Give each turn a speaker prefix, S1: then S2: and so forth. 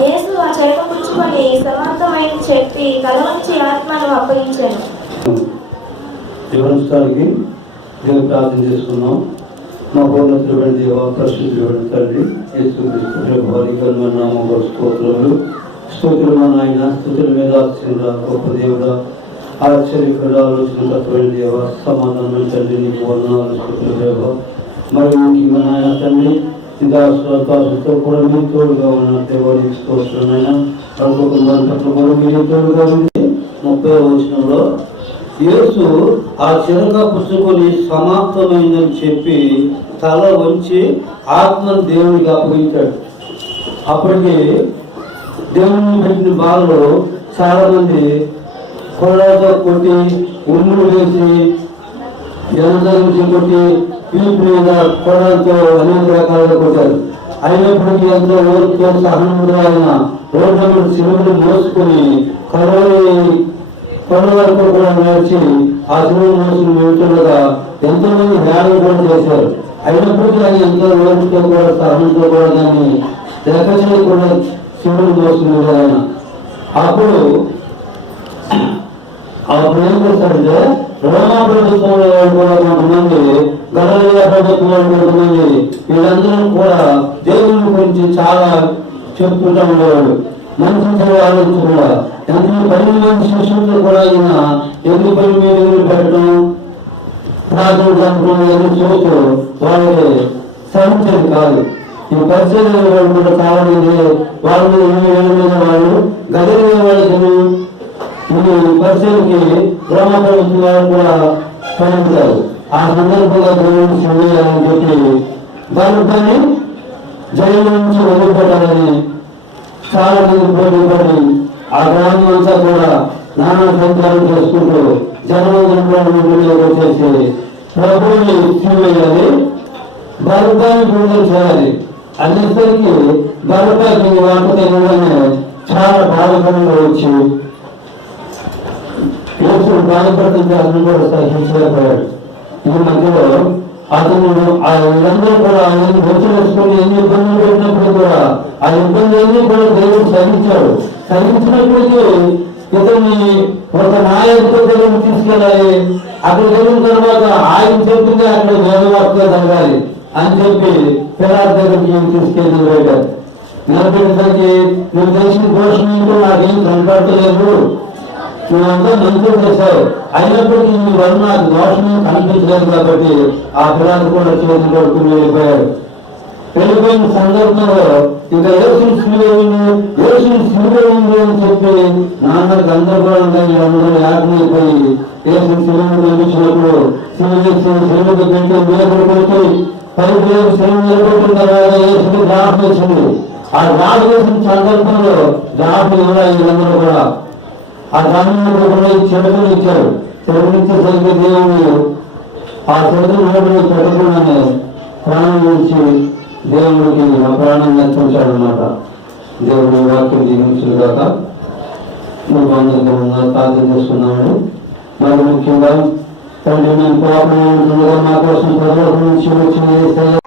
S1: యేసు ఆ చేప పుచ్చుకొని సమాప్తమైన చెప్పి కలవంచి ఆత్మను అప్పగించాను
S2: జీవనస్థానికి నేను ప్రార్థన చేస్తున్నాం మా పూర్ణతుడైన దేవ పరిశుద్ధుడైన తండ్రి యేసుక్రీస్తు భారీ నామ స్తోత్రములు. స్తోత్రులు నాయన స్థుతుల మీద ఆశ్చర్య గొప్ప దేవుడా. ఆశ్చర్యకర ఆలోచన తత్వమైన దేవ సమాధానం తండ్రి నీకు వందనాలు స్థుతులు దేవ మరి ముఖ్యంగా నాయన తండ్రి ఇందాసులతో కూడా మీ తోడుగా ఉన్న దేవానికి స్తోత్రమైన అనుకోకుండా పట్ల కూడా మీరు తోడుగా ఉంటే ముప్పై వచనంలో యేసు ఆ చిరక పుచ్చుకొని సమాప్తమైందని చెప్పి తల వంచి ఆత్మను దేవునికి అప్పగించాడు. అప్పటికి దేవుని పెట్టిన బాధలో చాలామంది మంది కొట్టి ఉమ్ములు వేసి జనజానికి కొట్టి పీపు మీద కొరడాలతో అనేక రకాలుగా కొట్టారు. అయినప్పటికీ ఎంతో ఓర్పుతో సహనముగా ఆయన రోడ్ల మీద మోసుకొని కరోనా కొండ వరకు కూడా నడిచి ఆ శివుడు మనుషులు వెళ్తుండగా ఎంతో మంది ధ్యానం కూడా చేశారు. అయినప్పటికీ ఆయన ఎంతో ఓర్పుతో కూడా సహనంతో కూడా దాన్ని లెక్కచే కూడా శివుడు మోసుకుని ఆయన అప్పుడు అప్పుడు ఏం చేస్తాడంటే రోమా ప్రభుత్వంలో కూడా కొంతమంది గడలియా ప్రభుత్వం కొంతమంది వీళ్ళందరూ కూడా దేవుని గురించి చాలా చెప్పుకుంటా ఉండేవాడు మంచి ఆలోచించకుండా ఎంతమంది పది మంది శిష్యులతో కూడా ఆయన ఎందుకు పని మీద ఎదురు పెట్టడం ప్రార్థన చంపడం ఎదురు చూస్తూ వాళ్ళకి సహించేది కాదు ఈ పరిచయం కూడా చాలా మంది వాళ్ళ మీద ఇన్ని వేల మీద వాళ్ళు గదిలిన వాళ్ళకి ఈ పరిచయకి రోమ ప్రభుత్వం కూడా పనిచేస్తారు ఆ సందర్భంగా దేవుడు చేయాలని చెప్పి దాని పని జైలు నుంచి వదిలిపెట్టాలని చాలా మంది ఆ గ్రామం అంతా కూడా నానా సంతానం చేసుకుంటూ జన్మదిన వచ్చేసి ప్రభువుని తీవేయాలి బరుపాన్ని విడుదల చేయాలి. అనేసరికి బరుపాకి వార్త తెలియగానే చాలా బాధకరంగా వచ్చి యేసు బాధపడుతుంటే అతను కూడా సహించలేకపోయాడు. ఈ మధ్యలో అతను ఆ వీళ్ళందరూ కూడా ఆయన వచ్చి వేసుకొని ఎన్ని ఇబ్బందులు పెట్టినప్పుడు కూడా ఆ ఇబ్బంది అన్ని కూడా దేవుడు సహించాడు. సహించినప్పటికీ ఇతన్ని ఒక నాయకుడితో దగ్గర తీసుకెళ్ళాలి. అక్కడ వెళ్ళిన తర్వాత ఆయన చెప్పింది అక్కడ వేదవాక్గా జరగాలి అని చెప్పి పిల్లల దగ్గరికి తీసుకెళ్ళి వెళ్ళాడు. నిలబెట్టడానికి నువ్వు చేసిన దోషం ఏంటో నాకేం కనపడలేదు నువ్వంతా మంత్రులు చేశావు అయినప్పటికీ నీ వల్ల నాకు దోషమే కనిపించలేదు కాబట్టి ఆ పిల్లలు కూడా చేతి కొడుకుని వెళ్ళిపోయారు. వెళ్ళిపోయిన సందర్భంలో ఇంకా యేసుని సిలువేయండి యేసుని సిలువేయండి అని చెప్పి నాన్న గందరగోళంగా వీళ్ళందరూ యాజ్ఞైపోయి యేసుని సిలువను పంపించినప్పుడు సిలువేసి సిలువకు పెట్టి మేకలు కొట్టి పైకి సిలువ నిలబెట్టిన తర్వాత యేసుని జ్ఞాపకం వచ్చింది ఆ జ్ఞాపకం చేసిన సందర్భంలో జ్ఞాపకం ఇవ్వాలి వీళ్ళందరూ కూడా ఆ గ్రామంలో కూడా చెడుకుని ఇచ్చారు. చెడుకునిచ్చే సరిగ్గా దేవుడు ఆ చెడుకుని నోటిని పెట్టకుండానే ప్రాణం నుంచి దేవుడికి అప్రాణం ప్రాణం నచ్చుంటాడు అనమాట దేవుడి వాక్యం జీవించిన దాకా నువ్వు అందరికీ ప్రార్థన చేస్తున్నామని మరి ముఖ్యంగా తండ్రి మేము పాపం ఉంటుండగా మా కోసం ప్రజల నుంచి వచ్చిన